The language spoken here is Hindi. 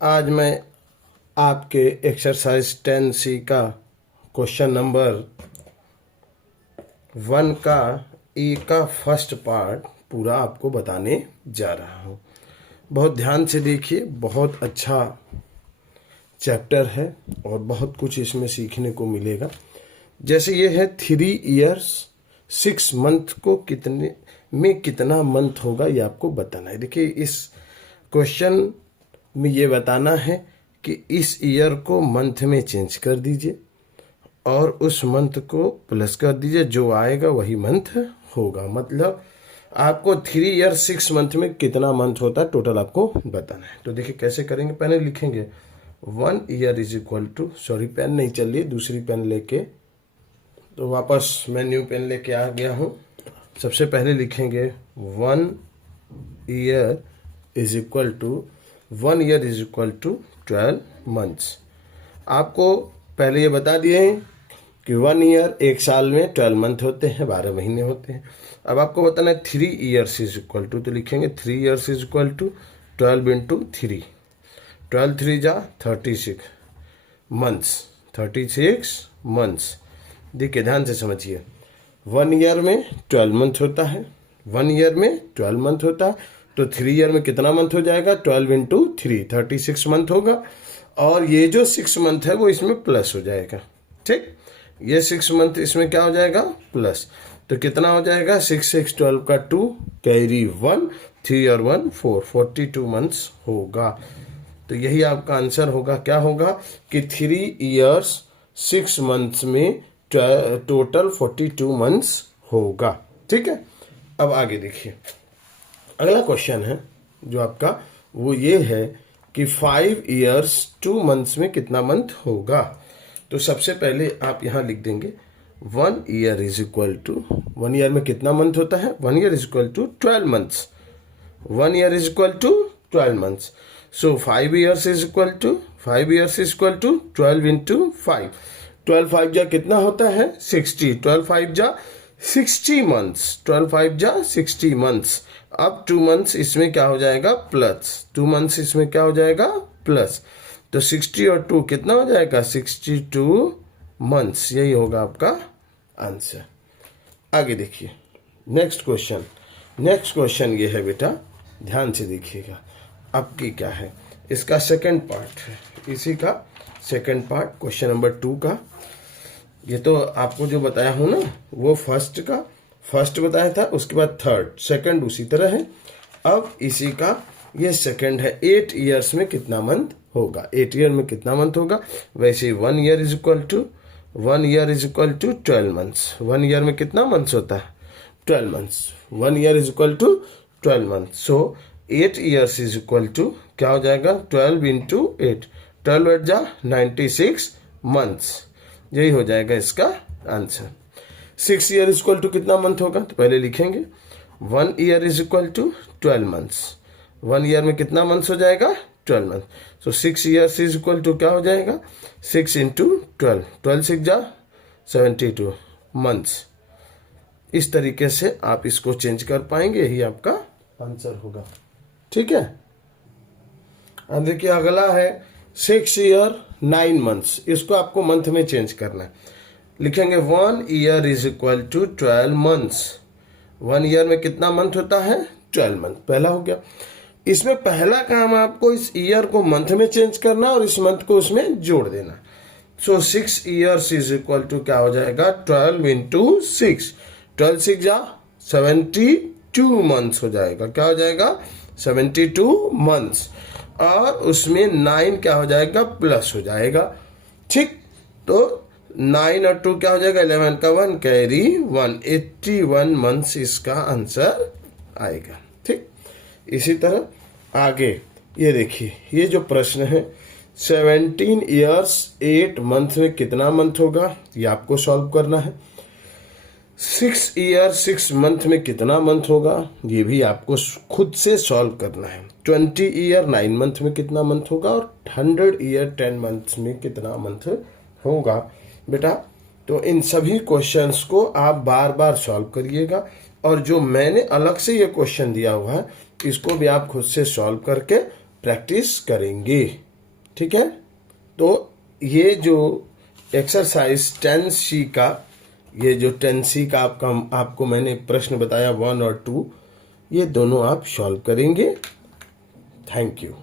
आज मैं आपके एक्सरसाइज 10C का क्वेश्चन नंबर 1 का ए का फर्स्ट पार्ट पूरा आपको बताने जा रहा हूँ। बहुत ध्यान से देखिए, बहुत अच्छा चैप्टर है और बहुत कुछ इसमें सीखने को मिलेगा। जैसे ये है 3 इयर्स 6 मंथ को कितने में कितना मंथ होगा, ये आपको बताना है। देखिए इस क्वेश्चन में ये बताना है कि इस ईयर को मंथ में चेंज कर दीजिए और उस मंथ को प्लस कर दीजिए, जो आएगा वही मंथ होगा। मतलब आपको 3 ईयर 6 मंथ में कितना मंथ होता है टोटल आपको बताना है। तो देखिए कैसे करेंगे, पहले लिखेंगे 1 year is equal to, sorry pen नहीं चल रही, दूसरी पेन लेके, तो वापस मैं न्यू पेन लेके आ गया हूँ। सबसे पहले लिखेंगे 1 year is equal to 1 year is equal to 12 months. आपको पहले ये बता दिए हैं कि 1 ईयर एक साल में 12 मंथ होते हैं, 12 महीने होते हैं। अब आपको बताना है 3 ईयर्स इज इक्वल टू, तो लिखेंगे 3 years is equal to 12 into 3, 12 3 जा 36 मंथ्स, 36 मंथ्स। देखिए ध्यान से समझिए, 1 ईयर में 12 मंथ होता है, 1 ईयर में 12 मंथ होता है, तो 3 ईयर में कितना मंथ हो जाएगा, 12 इंटू 3 36 मंथ होगा। और ये जो 6 मंथ है वो इसमें प्लस हो जाएगा। ठीक, ये 6 मंथ इसमें क्या हो जाएगा, प्लस। तो कितना हो जाएगा, 6 6 12 का 2 कैरी 1, 3 और 1 4, 42 मंथ्स होगा। तो यही आपका आंसर होगा। क्या होगा कि 3 ईयर्स 6 मंथ्स में टोटल 42 मंथ्स होगा। ठीक है, अब आगे देखिए, अगला क्वेश्चन है जो आपका वो ये है कि 5 ईयर्स 2 मंथ्स में कितना मंथ होगा। तो सबसे पहले आप यहां लिख देंगे 1 year is equal to, 1 year में कितना मंथ होता है, 1 year is equal to 12 months, 1 year is equal to 12 months. So 5 years is equal to 5 years is equal to 12 into 5, 12 5 जा कितना होता है 60, 12 5 जा 60 मंथ्स, 12 5 जा 60 मंथ्स। अब 2 मंथ्स इसमें क्या हो जाएगा, प्लस, 2 मंथ्स इसमें क्या हो जाएगा, प्लस। तो 60 और 2 कितना हो जाएगा, 62 मंथ्स। यही होगा आपका आंसर। आगे देखिए नेक्स्ट क्वेश्चन। नेक्स्ट क्वेश्चन ये है बेटा, ध्यान से देखिएगा। अब की क्या है, इसका सेकंड पार्ट है, इसी का सेकंड पार्ट क्वेश्चन नंबर 2 का। ये तो आपको जो बताया हूं ना वो फर्स्ट का फर्स्ट बताया था, उसके बाद थर्ड, सेकंड उसी तरह है। अब इसी का ये सेकंड है, 8 ईयर्स में कितना मंथ होगा, 8 ईयर में कितना मंथ होगा। वैसे 1 year is equal to 1 year is equal to 12 months. 1 year में कितना मंथ्स होता है, 12 months. 1 year is equal to 12 months. So 8 years is equal to क्या हो जाएगा, 12 इंटू 8, 12 8 जा 96 मंथ्स। यही हो जाएगा इसका answer. 6 year is equal to कितना मंथ होगा, तो पहले लिखेंगे 1 year is equal to 12 months. 1 year में कितना मंथ्स हो जाएगा, 12 month. So 6 years is equal to क्या हो जाएगा, 6 इंटू 12, 12 6 जा 72 मंथ्स। इस तरीके से आप इसको चेंज कर पाएंगे, यही आपका आंसर होगा। ठीक है, अब देखिए अगला है 6 ईयर 9 मंथ्स। इसको आपको मंथ में चेंज करना है। लिखेंगे 1 year is equal to 12 months. 1 year में कितना मंथ होता है, 12 मंथ। पहला हो गया। इसमें पहला काम आपको इस ईयर को मंथ में चेंज करना और इस मंथ को उसमें जोड़ देना। सो 6 ईयर्स इज इक्वल टू क्या हो जाएगा, 12 इंटू 6, 12 6 जा 72 मंथ्स हो जाएगा। क्या हो जाएगा, 72 मंथ्स। और उसमें 9 क्या हो जाएगा, प्लस हो जाएगा। ठीक, तो 9 और 2 क्या हो जाएगा, 11 का 1 कैरी 1, 81 मंथ्स इसका आंसर आएगा। ठीक, इसी तरह आगे ये देखिए, ये जो प्रश्न है 17 ईयर्स 8 मंथ में कितना मंथ होगा, ये आपको सॉल्व करना है। 6 ईयर 6 मंथ में कितना मंथ होगा, ये भी आपको खुद से सॉल्व करना है। 20 ईयर 9 मंथ में कितना मंथ होगा और 100 ईयर 10 मंथ में कितना मंथ होगा बेटा। तो इन सभी क्वेश्चंस को आप बार बार सॉल्व करिएगा, और जो मैंने अलग से ये क्वेश्चन दिया हुआ है इसको भी आप खुद से सॉल्व करके प्रैक्टिस करेंगे। ठीक है। तो ये जो एक्सरसाइज 10C का, ये जो 10C का आपको मैंने प्रश्न बताया 1 और 2, ये दोनों आप सॉल्व करेंगे। Thank you.